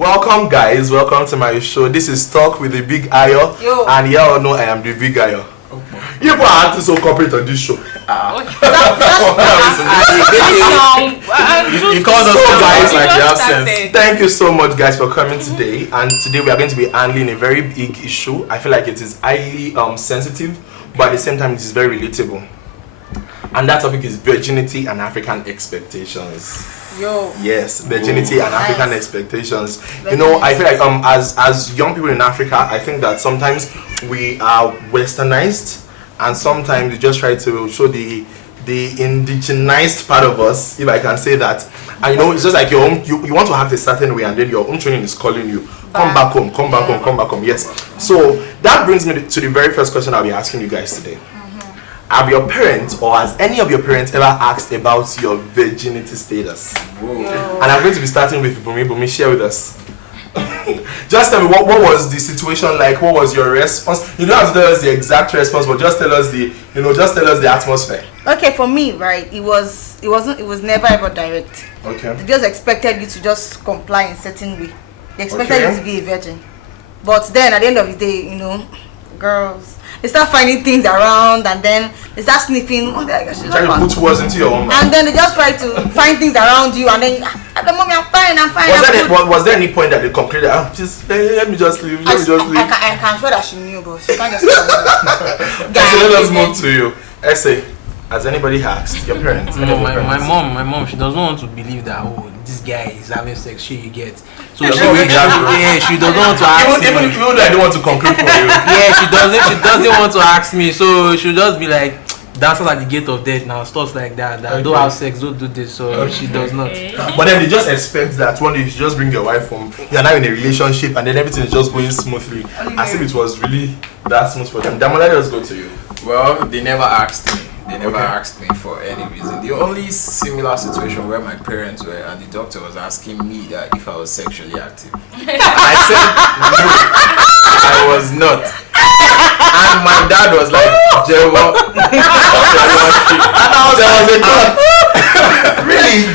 Welcome, guys. Welcome to my show. This is Talk with the Big Ayo. Yo. And y'all know I am the Big Ayo. You people are acting so corporate on this show. You called us guys like the absence. Thank you so much, guys, for coming today. And today we are going to be handling a very big issue. I feel like it is highly sensitive, but at the same time it is very relatable. And that topic is virginity and African expectations. Yo. Yes, virginity and African expectations. You know, I feel like as young people in Africa, I think that sometimes we are westernized, and sometimes we just try to show the indigenized part of us, if I can say that. And you know, it's just like your own, you want to act a certain way, and then your own training is calling you, come back home, come back home, come back home. Yes. So that brings me to the very first question I'll be asking you guys today. Have your parents, or has any of your parents ever asked about your virginity status? And I'm going to be starting with Bumi. Bumi, share with us. Just tell me what was the situation like? What was your response? You don't have to tell us the exact response, but just tell us the atmosphere. Okay, for me, right, it was never ever direct. Okay. They just expected you to just comply in a certain way. They expected you to be a virgin. But then at the end of the day, you know, girls, they start finding things around, and then they start sniffing. Oh, try to put words into your own mouth. And then they just try to find things around you, and then, mommy, I'm fine. Was there any point that they concluded, let me just leave, I can swear that she knew, but she can't just so let us move to you. Essay. Has anybody asked your parents? No, my mom, she doesn't want to believe that this guy is having sex. She get. So she doesn't want to ask me. Even though I don't want to conclude for you. Yeah, she doesn't want to ask me. So she'll just be like, dancing at the gate of death now, stuff like that. Don't have sex, don't do this. So she does not. But then they just expect that one day you should just bring your wife home. You're now in a relationship, and then everything is just going smoothly, as if it was really that smooth for them. Damola, let's go to you. Well, they never asked me. They never asked me for any reason. The only similar situation where my parents were and the doctor was asking me that if I was sexually active. And I said no, I was not. And my dad was like, Jewo. And I was like, really?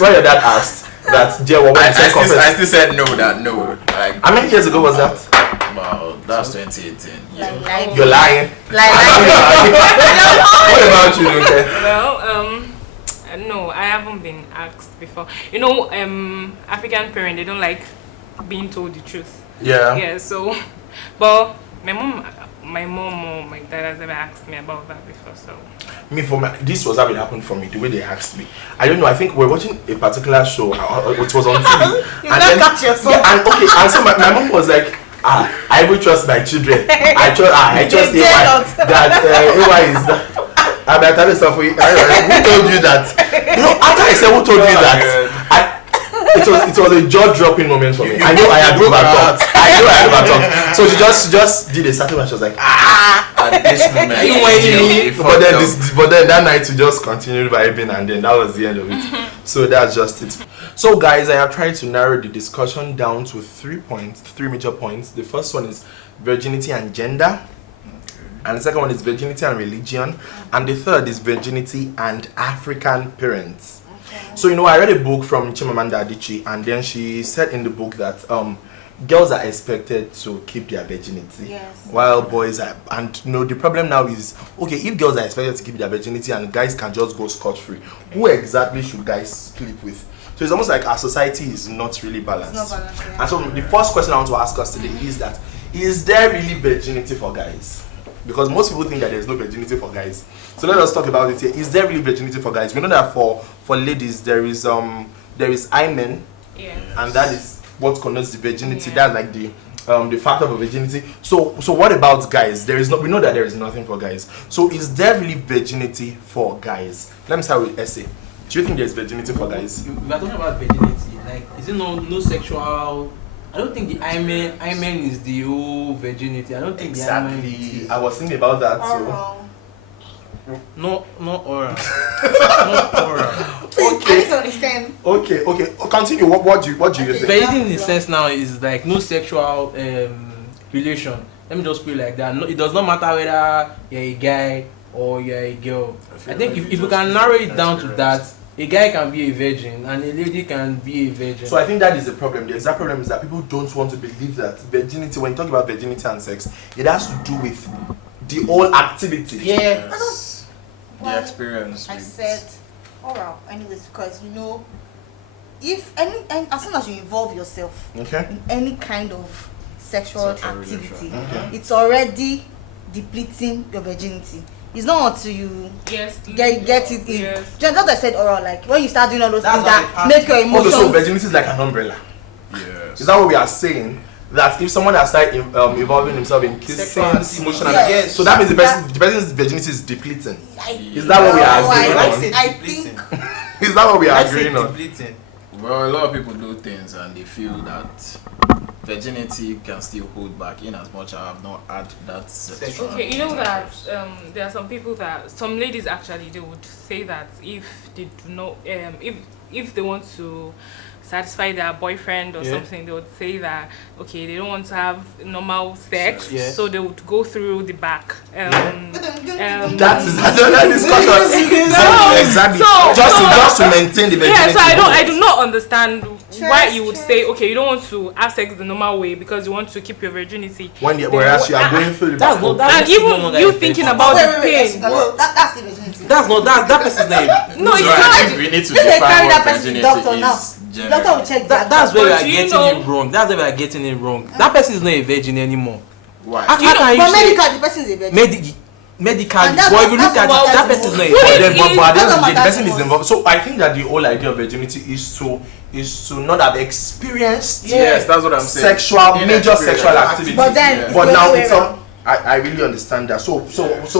When your dad asked that Jewo, I still said no. Like, how many years ago was that? Wow, that's 2018. Yeah. You're lying. Like. What about you, Luke? Well, no, I haven't been asked before. You know, African parents, they don't like being told the truth. Yeah. Yeah. So, but my mom or my dad has never asked me about that before. So. This was how it happened for me. The way they asked me, I don't know. I think we're watching a particular show. It was on TV. And so my mom was like, I will trust my children. I trust AY. That AY is that. I better tell you stuff. Who told you that? You know, after I said who told you that, it was a jaw-dropping moment for me. I know I had overtalked. So she just did a certain one. She was like, at this moment. But then that night we just continued vibing, and then that was the end of it. So that's just it. So guys, I have tried to narrow the discussion down to 3 major points. The first one is virginity and gender, and the second one is virginity and religion, and the third is virginity and African parents. So you know, I read a book from Chimamanda Adichie, and then she said in the book that girls are expected to keep their virginity, while boys are, and you know, the problem now is, okay, if girls are expected to keep their virginity and guys can just go scot-free, who exactly should guys sleep with? So it's almost like our society is not really balanced. It's not balanced, yeah. And so the first question I want to ask us today is that, is there really virginity for guys? Because most people think that there's no virginity for guys. So let us talk about it here. Is there really virginity for guys? We know that for ladies there is hymen, and that is what connotes the virginity. That's like the fact of a virginity. So what about guys? We know that there is nothing for guys. So is there really virginity for guys? Let me start with Essay. Do you think there's virginity for guys? We are talking about virginity. Like, is it no sexual? I don't think the hymen is the whole virginity. I don't think exactly. I was thinking about that too. No oral. No oral. Okay. I just understand. Okay. Continue. What do you think? Virginity in the sense now is like no sexual relation. Let me just put it like that. No, it does not matter whether you're a guy or you're a girl. I think if we can narrow it down to that, A guy can be a virgin and a lady can be a virgin. So I think that is the problem. The exact problem is that people don't want to believe that virginity, when you talk about virginity and sex, it has to do with the whole activity. Yes. The Well, experience. I with- said oral, anyways, because if as soon as you involve yourself Okay. in any kind of sexual Sexual activity, relation. Okay. it's already depleting your virginity. It's not until you Yes. get it in. Yes. Just like I said oral, like when you start doing all those That's things why that it has make your to- emotions. Also, so virginity is like an umbrella. Yes. Is that what we are saying? That if someone has started involving himself in kissing, Sexual emotional, Yes. Yes. so that means the person's virginity is depleting. I- Is that what we are No, agreeing I on? think- I think Is that what we are I say agreeing on? depleting. Well, a lot of people do things and they feel that virginity can still hold back in as much as I have not had that sexual. Okay, you know that there are some people that some ladies actually they would say that if they do not if they want to satisfy their boyfriend or Yeah. something, they would say that okay they don't want to have normal sex, Yeah. so they would go through the back. That is another discussion. No. Exactly. So- Just to maintain the virginity. Yeah, so I do not understand why you would Trust. say okay you don't want to have sex the normal way because you want to keep your virginity. Whereas you are going through the That's not that. And person is no even longer you a thinking virgin. about wait, the wait, pain. that's the virginity. That's not that person's name. No, So it's I not. think we need to If they define carry what that person to virginity doctor now, is. the doctor will check that. That's where we But are do you getting know- it wrong. That's where we are getting it wrong. That person is not a virgin anymore. Why? How you know- can But you say medical, the person is a virgin. medically? And that's But if you what- look at that's it, what that matters person is not a most. virgin. But at the end of the day, the That's person what is matters involved. So I think that the whole idea of virginity is to not have experienced Yes, that's what I'm saying. major sexual activity. But then, Yeah. it's But the now other way it's around. I really understand that. So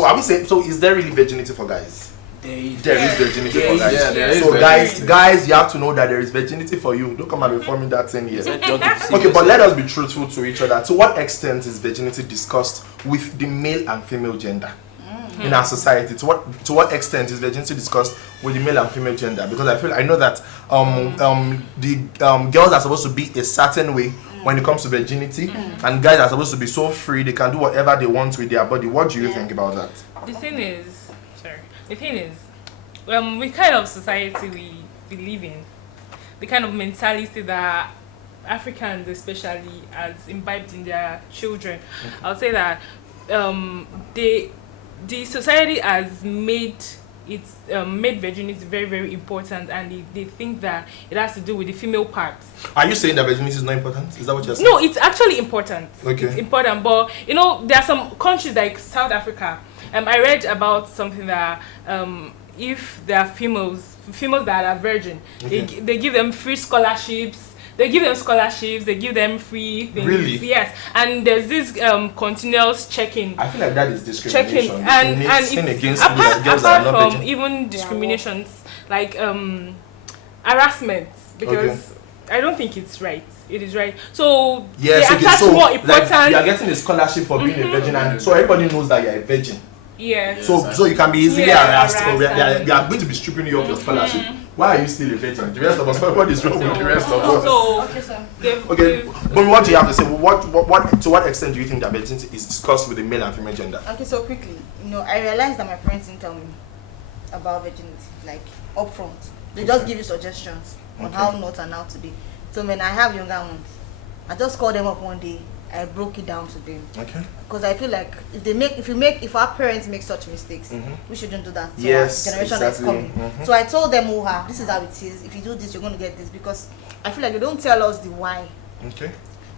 are we saying? So is there really virginity for guys? There is virginity for guys. Yeah, there is So virginity. guys, you have to know that there is virginity for you. Don't come and be forming that thing here. Okay, Okay, but let us be truthful to each other. To what extent is virginity discussed with the male and female gender in our society? To what extent is virginity discussed with the male and female gender? Because I know that the girls are supposed to be a certain way when it comes to virginity, and guys are supposed to be so free they can do whatever they want with their body. What do you think about that? The thing is, what kind of society we live in, the kind of mentality that Africans especially has imbibed in their children, I would say that the society has made virginity very, very important, and they think that it has to do with the female part. Are you saying that virginity is not important? Is that what you're saying? No, it's actually important. Okay. It's important, but there are some countries like South Africa. I read about something that if there are females that are virgin, Okay. they give them free scholarships. They give them scholarships. They give them free things. Really? Yes, and there's this continuous checking. I feel like that is discrimination. Checking and It's sin it's, against people that girls that are apart not from virgin. even discriminations like harassment, because I don't think it's right. It is right. So Yes, they okay, attach so more like importance. you are getting a scholarship for being a virgin, and so everybody knows that you are a virgin. Yeah. So you can be easily Yeah, harassed, or harassed they are going to be stripping you of your scholarship. Why are you still a virgin? The rest of us, what is wrong with the rest of us? So Okay, sir. Okay, but what do you have to say? What to what extent do you think that virginity is discussed with the male and female gender? Okay, so quickly, I realized that my parents didn't tell me about virginity, like upfront. They just give you suggestions on Okay. how not and how to be. So when I have younger ones, I just called them up one day. I broke it down to them Okay. because I feel like if our parents make such mistakes, we shouldn't do that. To Yes, our generation exactly. that's coming. So I told them, this is how it is. If you do this, you're going to get this, because I feel like they don't tell us the why. Okay.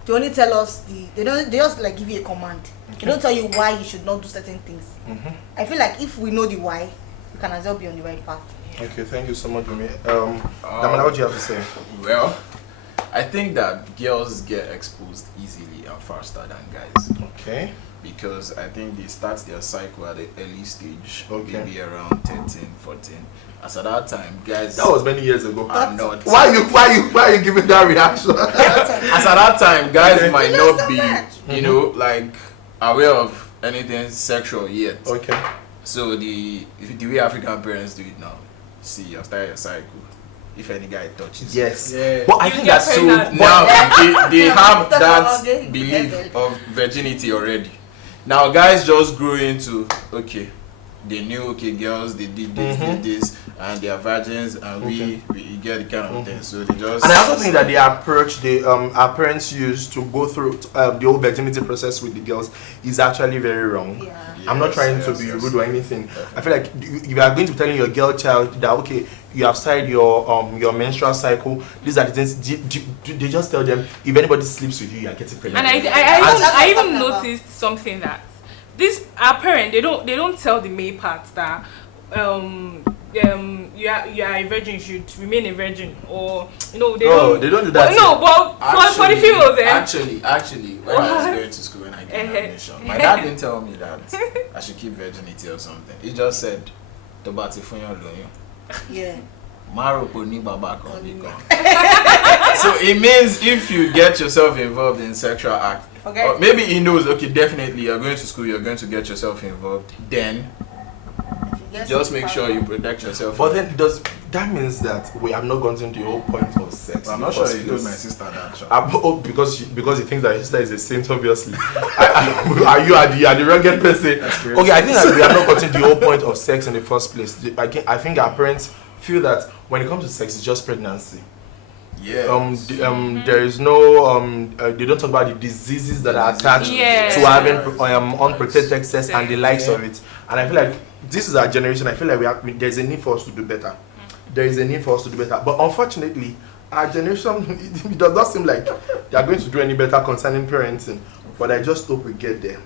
They only tell us they just like give you a command. They don't tell you why you should not do certain things. I feel like if we know the why, we can as well be on the right path. Okay. Thank you so much, Rumi. Damana, what do you have to say? Well, I think that girls get exposed easily and faster than guys, Okay. because I think they start their cycle at the early stage, Okay. maybe around 13, 14. As at that time, guys That was many years ago. are not. Why are you giving that reaction? As at that time, guys Okay. might You know not so be, much. like aware of anything sexual yet. Okay. So the way African parents do it now, see, after your cycle, if any guy touches you, Yes. Yeah. But I You think get that's so. pregnant. now they have Talk about that getting belief pregnant. of virginity already. Now guys just grow into, okay, they knew, okay, girls, they did this, and they are virgins, and we get the kind of thing. So they just. And I also think that the approach our parents used to go through the whole virginity process with the girls is actually very wrong. Yeah. I'm not trying to be rude or anything. I feel like you are going to be telling your girl child that, okay, you have started your menstrual cycle. These are the things. They just tell them, if anybody sleeps with you, you are getting pregnant. And I even noticed something that our parent, they don't tell the male part that you are a virgin, you should remain a virgin, or they don't do that. But for the females, actually, when I was going to school, when I gave my admission, my dad didn't tell me that I should keep virginity or something. He just said, Yeah. So it means if you get yourself involved in sexual act, or maybe he knows, okay, definitely you're going to school, you're going to get yourself involved, then just make sure you protect yourself. But then that means that we have not gotten to the whole point of sex. Well, I'm not sure you told my sister that. Because you think that your sister is a saint, obviously. Are you the rugged person? Okay, I think that we have not gotten the whole point of sex in the first place. I think our parents feel that when it comes to sex, it's just pregnancy. Yeah. There is no they don't talk about the diseases that are attached to having unprotected sex and the likes of it. And I feel like this is our generation. I feel like there's a need for us to do better. There is a need for us to do better. But unfortunately, our generation, it does not seem like they are going to do any better concerning parenting. But I just hope we get there.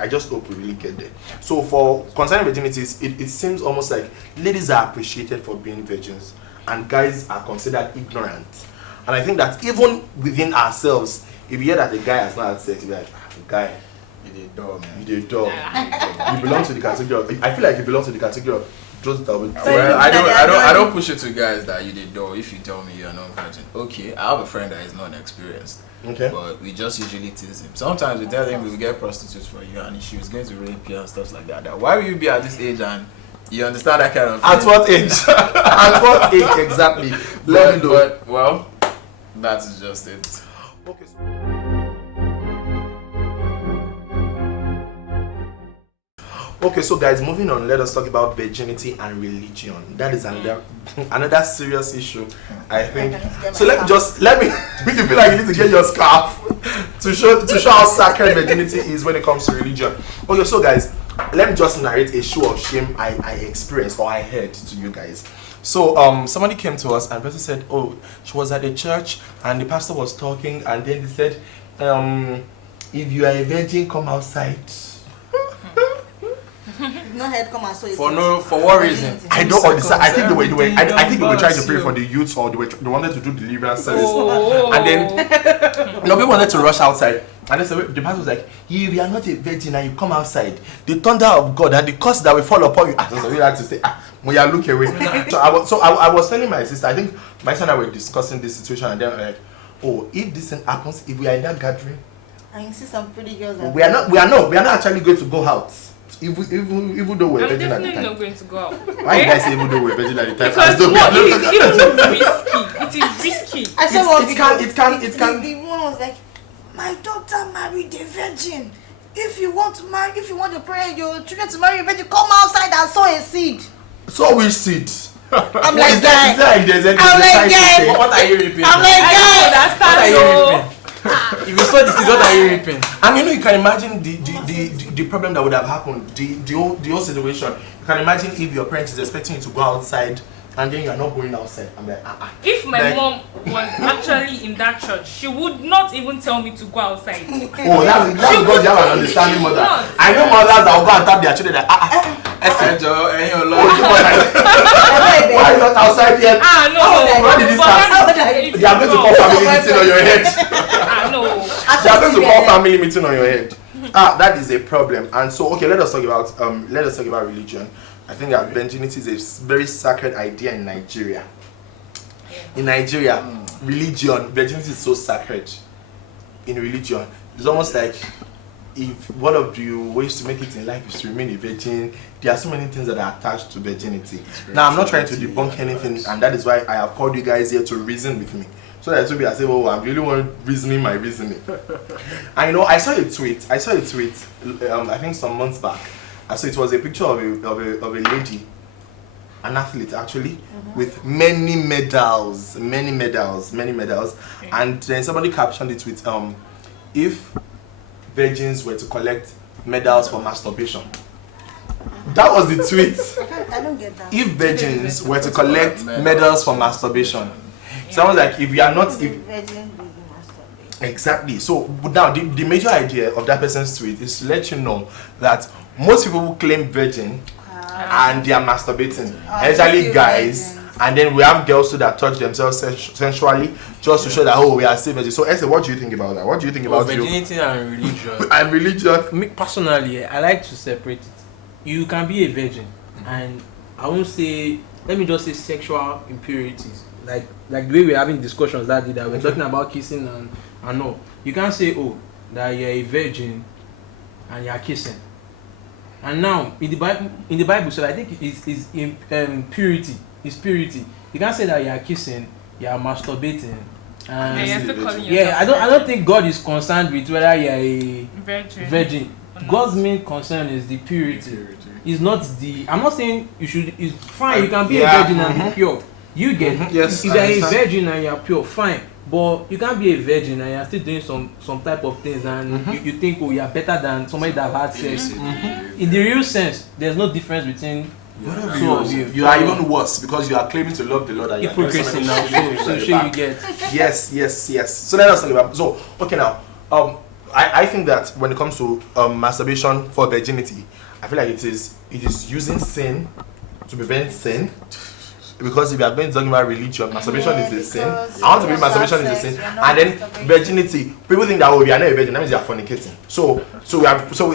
I just hope we really get there. So for concerning virginities, it seems almost like ladies are appreciated for being virgins and guys are considered ignorant. And I think that even within ourselves, if you hear that a guy has not had sex, you're like, guy, you did dog, man. You did dog. You belong to the category of, I feel like you belong to the category of those that will. Well, I don't push it to guys that you did dog if you tell me you're not virgin. Okay, I have a friend that is not experienced. Okay. But we just usually tease him. Sometimes we tell him we will get prostitutes for you and she was going to rape you and stuff like that. Why will you be at this age and you understand that kind of thing? At what age? At what age exactly? Let me know. But, well, that is just it. Okay, Okay, so guys, moving on, let us talk about virginity and religion. That is another serious issue, I think. So let me make you feel like you need to get your scarf to show how sacred virginity is when it comes to religion. Okay, so guys, let me just narrate a show of shame I experienced or I heard to you guys. So somebody came to us and the person said, oh, she was at a church and the pastor was talking and then he said, if you are a virgin, come outside. No head come and so for what reason? I don't understand. I think they were trying to pray for the youth, or they wanted to do deliverance service. And then people wanted to rush outside. And then the pastor was like, if you are not a virgin and you come outside, the thunder of God and the curse that will fall upon you. I was really like to say, when you look away. So I was telling my sister, I think my sister and I were discussing this situation, and then I'm like, oh, if this thing happens, if we are in that gathering, I see some pretty girls. We are not actually going to go out. Even though we're virgin at the time. I'm definitely not going to go out. Why you guys say even though we're virgin at the time? Because it is risky. I saw one video. It can. The one was like, my daughter married a virgin. If you want to pray your children to marry a virgin, come outside and sow a seed. Sow which seed? I'm like, guy. What are you reaping? I'm like, guy. That's what are you reaping? If you saw the seed, what are you reaping? And you can imagine the problem that would have happened, the whole situation. You can imagine if your parents is expecting you to go outside and then you are not going outside. I'm like, If my mom was actually in that church, she would not even tell me to go outside. Oh, that's because you have an understanding mother. I know mothers that will go and tap their children like, why are you not outside yet? No. Why did this start? They are going to call family meeting on your head. No. They are going to call family meeting on your head. That is a problem. And so, okay, let us talk about religion. I think that virginity is a very sacred idea in Nigeria. In Nigeria, religion, virginity is so sacred. In religion, it's almost like if one of the ways to make it in life is to remain a virgin, there are so many things that are attached to virginity. Now, I'm not trying to debunk anything, and that is why I have called you guys here to reason with me. So that it will be as if, oh, I'm really one reasoning my reasoning. And I saw a tweet, I think some months back, So it was a picture of a lady, an athlete actually, with many medals, and then somebody captioned it with if virgins were to collect medals for masturbation. That was the tweet. I don't get that. If virgins were to collect medals for masturbation. Someone's like, if you are not, if exactly. So now the major idea of that person's tweet is to let you know that most people who claim virgin and they are masturbating, especially guys, and then we have girls too that touch themselves sensually just to show that we are still virgin. So Esther, what do you think about that? What do you think about virginity and religion? And religion. Me personally, I like to separate it. You can be a virgin, and I won't say. Let me just say sexual impurities, like the way we're having discussions that day that we're talking about kissing and all. You can't say that you're a virgin and you're kissing. And now in the Bible, so I think it's purity. It's purity. You can't say that you are kissing, you are masturbating. And you're still calling yourself I don't think God is concerned with whether you are a virgin. God's main concern is the purity. It's not the. I'm not saying you should. It's fine. You can be a virgin and be pure. You get. Yes. If you are a virgin and you are pure, fine. But you can't be a virgin and you are still doing some type of things, and you think you are better than somebody that had sex. In the real sense, there's no difference between. You are even worse because you are claiming to love the Lord and you are hypocrisy now. So sure you get. Yes. So let us talk about. So okay now. I think that when it comes to masturbation for virginity, I feel like it is using sin to prevent sin. Because if you are going to talk about religion, masturbation is a sin. I want to believe masturbation is a sin. And then virginity, people think that we are not a virgin, that means you are fornicating. So it's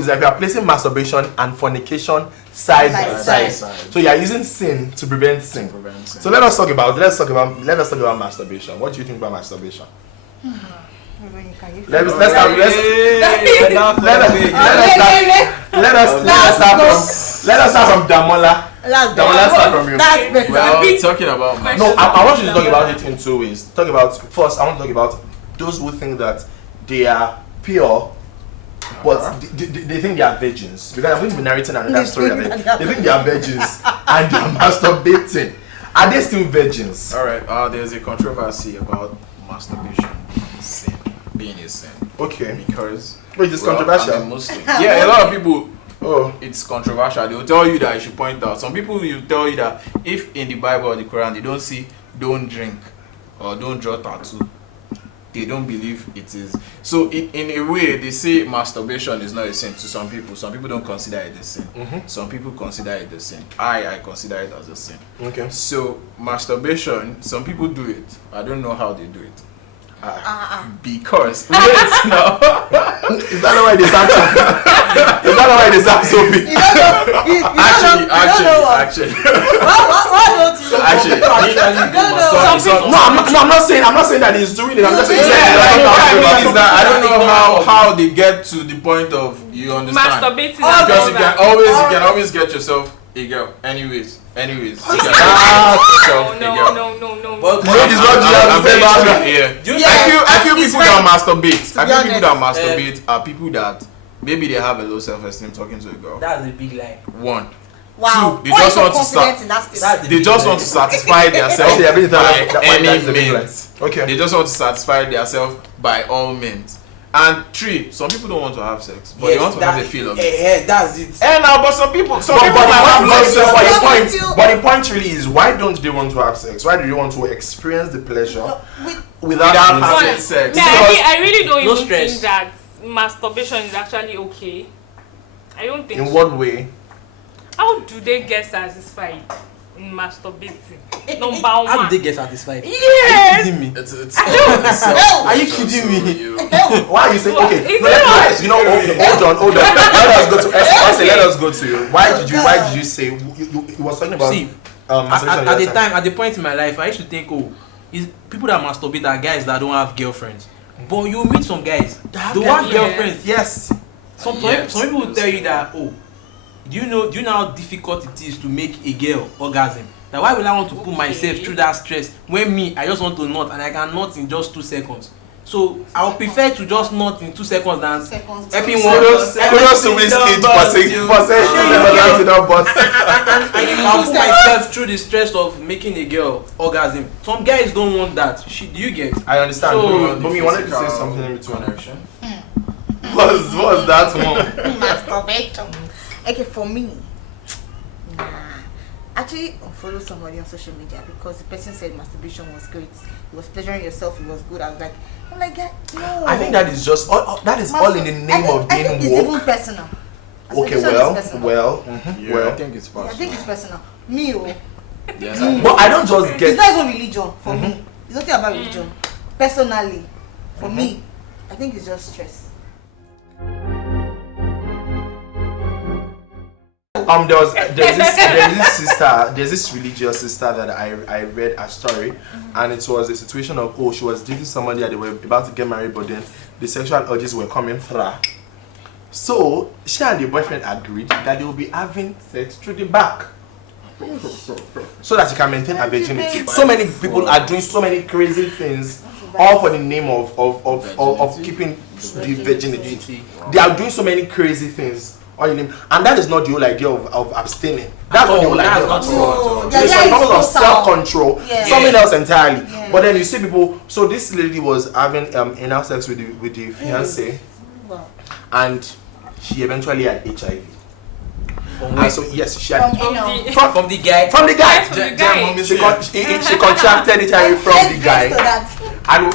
like you are placing masturbation and fornication side by side. So you are using sin to prevent sin. So let's talk about masturbation. What do you think about masturbation? Let us start from Damola. Start from you. Well, talking about no, I want you to talk about it in two ways. First, I want to talk about those who think that they are pure, but they think they are virgins. Because I'm going to be narrating another story of it. They think they are virgins and they are masturbating. Are they still virgins? Alright, there's a controversy about masturbation being a sin. Okay. Because it's controversial. I'm a Muslim. Yeah, a lot of people. It's controversial. They will tell you that you should point out. Some people will tell you that if in the Bible or the Quran they don't see don't drink or don't draw tattoo, they don't believe it is. So in a way, they say masturbation is not a sin to some people. Some people don't consider it a sin. Some people consider it a sin. I consider it as a sin. Okay. So masturbation, some people do it. I don't know how they do it. Because wait, no. Is that why they sound so big? Is that why they sound so big? Actually. I'm not saying that he's doing it. I'm just saying I don't know how they get to the point of you understand. Masturbating. Because you can always get yourself a girl. Anyways. No. Ladies, what do you have to say about that? I feel people that masturbate are people that maybe they have a low self-esteem talking to a girl. That's a big lie. One. Wow. Two, they just want to satisfy themselves by any means. Okay. They just want to satisfy themselves by all means. And three, some people don't want to have sex, but they want to have the feel of it. That's it. And now, but some people but the point really is, why don't they want to have sex? Why do you want to experience the pleasure without having sex? I really don't even think that masturbation is actually okay. I don't think. In what way? How do they get satisfied in masturbating? Number one. How do they get satisfied? Yes. Are you kidding me? Are you kidding me? Why are you saying okay? Hold on. Let us go to Esther. Let us go to you. Why did you say you was talking about? See, at the point in my life, I used to think, is people that masturbate are guys that don't have girlfriends. But you meet some guys that have girlfriends. Yes. Some people will tell you that, do you know how difficult it is to make a girl orgasm? Now why will I want to put myself through that stress when I just want to nut and I can nut in just 2 seconds? So I'll prefer to just nut in 2 seconds than helping one. Kudos to Whiskey for saying but And if I put myself through the stress of making a girl orgasm, some guys don't want that. Do you get? I understand. So, but me wanted to say something in between. Connection. What's that one? Masturbation. Okay, for me, nah. Actually, unfollow somebody on social media because the person said masturbation was great. It was pleasuring yourself. It was good. I was like, oh my god, no. I think that is just that is all in the name of I think being it's even woke. personal. Okay, Masturbation is personal. well. I think it's possible. I think it's personal. Me, oh. Yes, But I don't just get. It's not even religion for me. It's nothing about religion. Personally, for me, I think it's just stress. There's this religious sister that I read a story, and it was a situation of she was dating somebody and they were about to get married, but then the sexual urges were coming through. So she and the boyfriend agreed that they will be having sex through the back, so that she can maintain her virginity. So many people are doing so many crazy things, all for the name of keeping the virginity. They are doing so many crazy things. And that is not the whole idea of abstaining. That's not the whole idea of abstaining. It's a problem of self-control, something else entirely. But then you see people. So this lady was having anal sex with the fiance, and she eventually had HIV. And so yes, she had From the guy. From the guy. She contracted HIV from the guy. And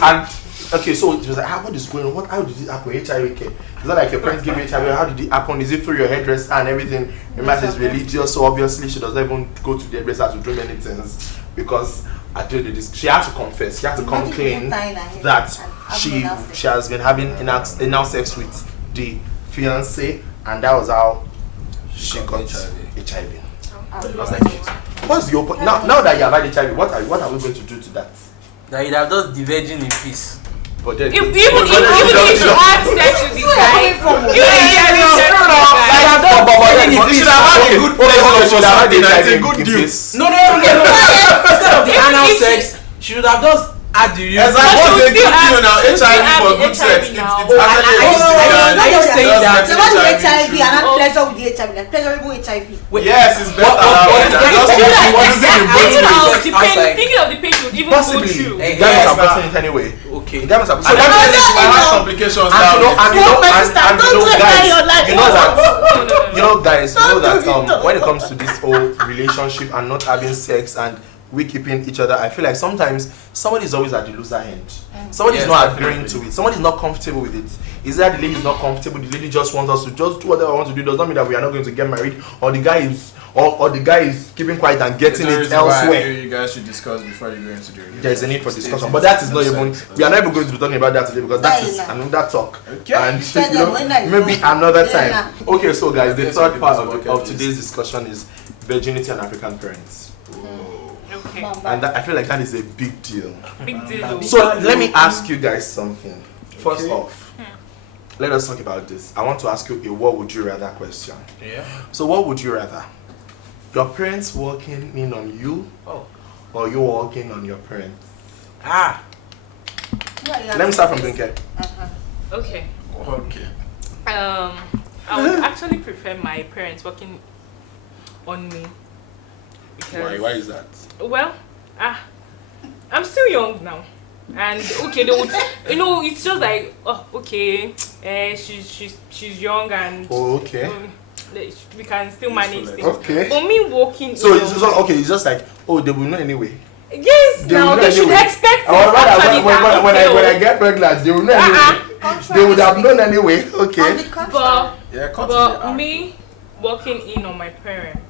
okay, so it was like, what is going on? How did it happen? HIV care. It's not like your parents give you HIV. How did it happen? Is it through your hairdresser and everything? Remember, it's religious, so obviously she doesn't even go to the hairdresser to do many things because she had to confess. She had to come clean that she has been having anal sex with the fiance, and that was how she got HIV. I was like, what's your point? Now that you have had HIV, what are we going to do to that? That you'd have just the virgin in peace. But then, Even if you had sex with the guy, should have had a good pleasure. Should have had a good deal. No. Instead of the anal sex, she should have just had the real. Exactly. What's a good deal now? HIV for good sex. It's actually Are you saying that? So what is HIV and not pleasure with the HIV? Like pleasurable HIV. Yes, it's better. Thinking of the patient even go through. The guy must have gotten it anyway. Okay. The guy must have. So that means it might have complications now. Guys, when it comes to this whole relationship and not having sex and we keeping each other, I feel like sometimes somebody is always at the loser end. Somebody is not agreeing to it. Somebody is not comfortable with it. Is that the lady is not comfortable? The lady just wants us to just do whatever I want to do. Does not mean that we are not going to get married, or the guy is or the guy is keeping quiet and getting it elsewhere. You guys should discuss before you go into the there is a need for discussion, but that is not even. We are not even going to be talking about that today because that is another talk. Okay. And maybe another time. Okay, so guys, the third part of today's discussion is virginity and African parents. Okay. And I feel like that is a big deal. Big deal. So let me ask you guys something. First off, let us talk about this. I want to ask you a what would you rather question. Yeah. So what would you rather? Your parents walking in on you, or you walking on your parents? Let me start from Dunke. Okay. Okay. I would actually prefer my parents working on me. Because, Why is that? well, I'm still young now, and okay, they would, it's just like, she's young and we can still manage things. Okay. For me, walking. So it's just like, they will know anyway. Yes, they should expect. When I get pregnant, they will know anyway. They would have known anyway. Okay. But me walking in on my parents.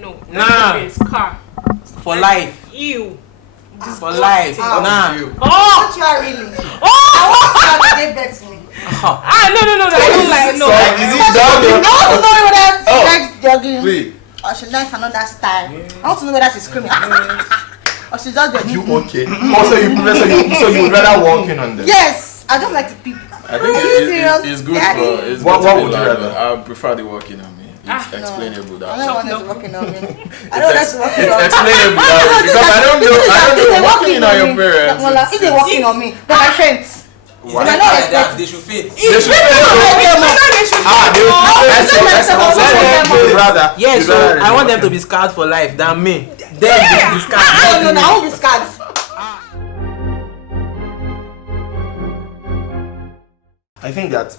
No. Nah. Car. For life. You. For life. Nah. Not you are really. I want to give birth to me. No. I don't like no. Is it done? I want to know whether she likes jogging Wait. or she likes another style. I want to know whether she's screaming or she's just jogging. You okay? So you would rather walk in on them? Yes, I just like to peep. I think it's good for. It's What good to would be you loud. rather? I prefer the walking on me. It's explainable that. I don't want us walking on me. I don't want It's us walking on me. explainable that because I don't know walking in on your parents. If they're walking on me, they're my friends. Why not like expect that? it. They should fit. They should They should rather. Yeah, so I want them to be scarred for life than me. Then they should be scarred. No, I won't be scared. I think that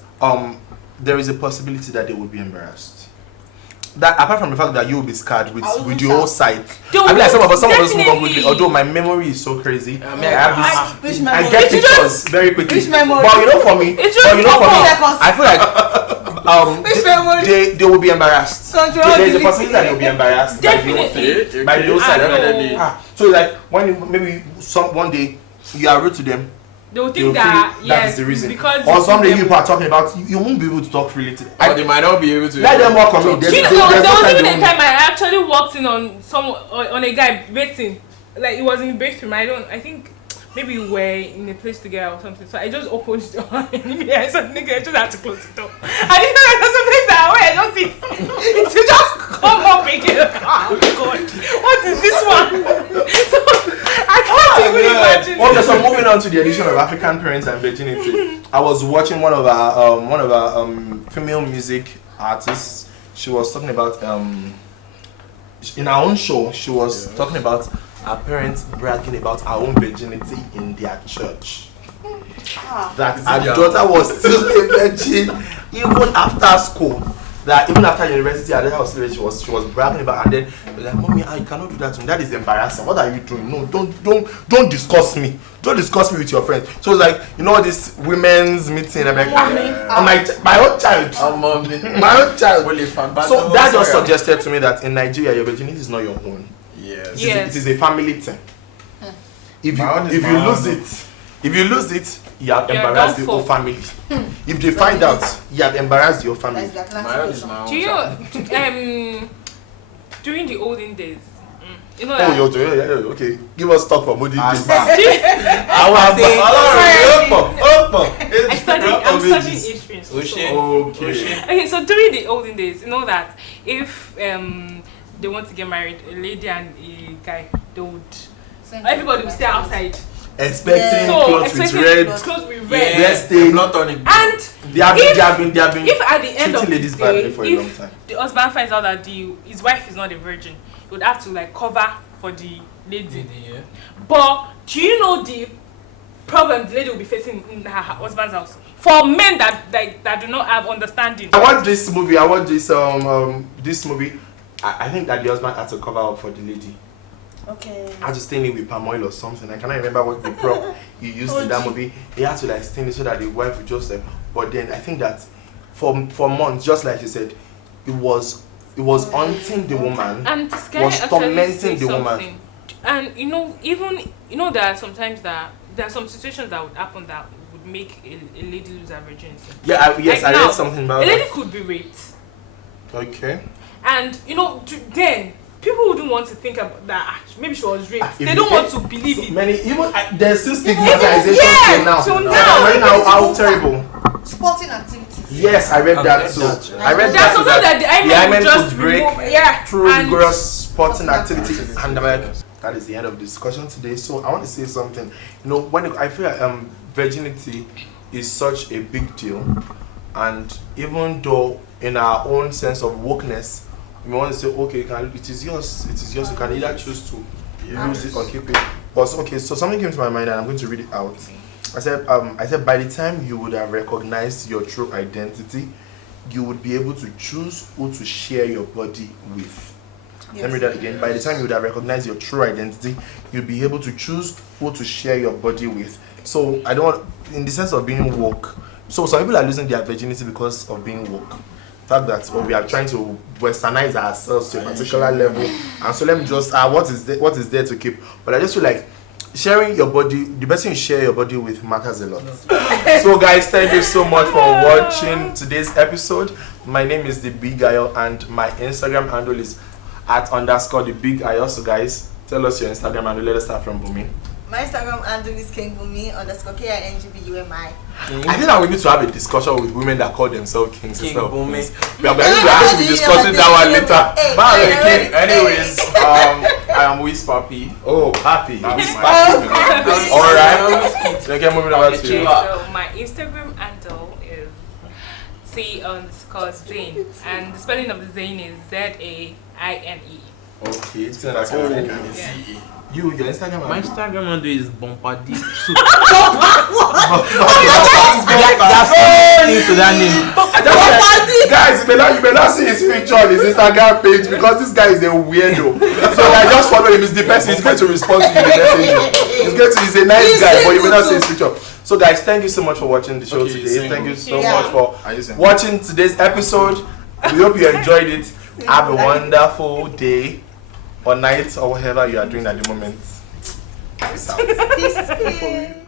there is a possibility that they will be embarrassed. That apart from the fact that you will be scarred with your whole sight. I mean, like some of us move on quickly. Although my memory is so crazy, I get pictures very quickly. But you know, for me, I feel like they will be embarrassed. There is a possibility that they will be embarrassed by the whole side. So like when maybe one day you are rude to them. They will think that that is the reason. Because or someday you are talking about you won't be able to talk freely to them. Or they might not be able to. Let them walk on me. There was even a time I actually walked in on a guy waiting. Like it was in the bathroom. I think maybe we were in a place together or something. So I just opened the door and I said, nigga, I just had to close the door. I didn't know there was something that way. I just see to just come up again. Oh God, what is this one? So I can't even imagine. Okay, so moving on to the edition of African Parents and Virginity. I was watching one of our female music artists. She was talking about in her own show. She was talking about her parents bragging about her own virginity in their church. That her daughter was still a virgin even after school. That even after university, her daughter was she was bragging about, and then like, mommy, I cannot do that to me. That is embarrassing. What are you doing? No, don't discuss me. Don't discuss me with your friends. So it's like, you know, this women's meeting. I'm like, I'm like, my own child. My own child. So that just suggested to me that in Nigeria, your virginity is not your own. Yes. It is a family thing. If you lose it, you have embarrassed the whole family. If they find out, you have embarrassed your family. Do you during the olden days, you know that? Okay. Give us talk for Moody days. I'm studying history. Okay, so during the olden days, you know that if they want to get married, a lady and a guy, they would everybody would stay outside. Expecting clothes with red stain, not on it. And they have been if at the end of the day, for a long time. The husband finds out that his wife is not a virgin, he would have to like cover for the lady. Yeah. But do you know the problem the lady will be facing in her husband's house? For men that do not have understanding. I watched this movie. This movie. I think that the husband had to cover up for the lady. Okay. I had to stain it with palm oil or something. I cannot remember what the prop he used in that movie. He had to like stain it so that the wife would just but then I think that for months, just like you said, it was haunting the woman and was tormenting the woman. And there are sometimes that there are some situations that would happen that would make a lady lose her virginity. Yeah, yes, I read something about that. A lady that. could be raped. Okay. And then people wouldn't want to think about that. Maybe she was raped. They don't want to believe it. There's still stigmatization till now. How terrible. Sporting activities. Yes, I read that too. I read that too. That the hymen just could break through rigorous sporting activity. And I'm like, that is the end of the discussion today. So I want to say something. When I feel like virginity is such a big deal, and even though in our own sense of wokeness, we want to say, okay, it is yours. You can either choose to use it or keep it. But so something came to my mind, and I'm going to read it out. I said, by the time you would have recognized your true identity, you would be able to choose who to share your body with. Yes. Let me read that again. By the time you would have recognized your true identity, you'll be able to choose who to share your body with. So I don't, in the sense of being woke. So some people are losing their virginity because of being woke. The fact that we are trying to westernize ourselves to a particular level, and so let me just what is there to keep. But I just feel like sharing your body, the person you share your body with matters a lot. So guys, thank you so much for watching today's episode. My name is The Big Ayo, and my Instagram handle is @_The Big Ayo. So guys, tell us your Instagram handle. Let us start from Bumi. My Instagram handle is KingBumi _KINGBUMI. I think that we need to have a discussion with women that call themselves kings instead of queens. We are going to be discussing that one later. Anyways, I am with Papi. Oh, Papi. That's my Papi. Alright. Okay, moving over to you. So my Instagram handle is T_Zane, and the spelling of the Zane is ZAINE. Okay, it's like your Instagram. My Instagram handle is Bompadi. Things to that name. Guys, you may not see his picture on his Instagram page because this guy is a weirdo. So I just follow him. It's the person he's going to respond to you in the message. He's a nice guy, but you may not see his picture. So guys, thank you so much for watching the show today. Thank you so much for watching today's episode. We hope you enjoyed it. Have a wonderful day or night or whatever you are doing at the moment. Peace out. Peace.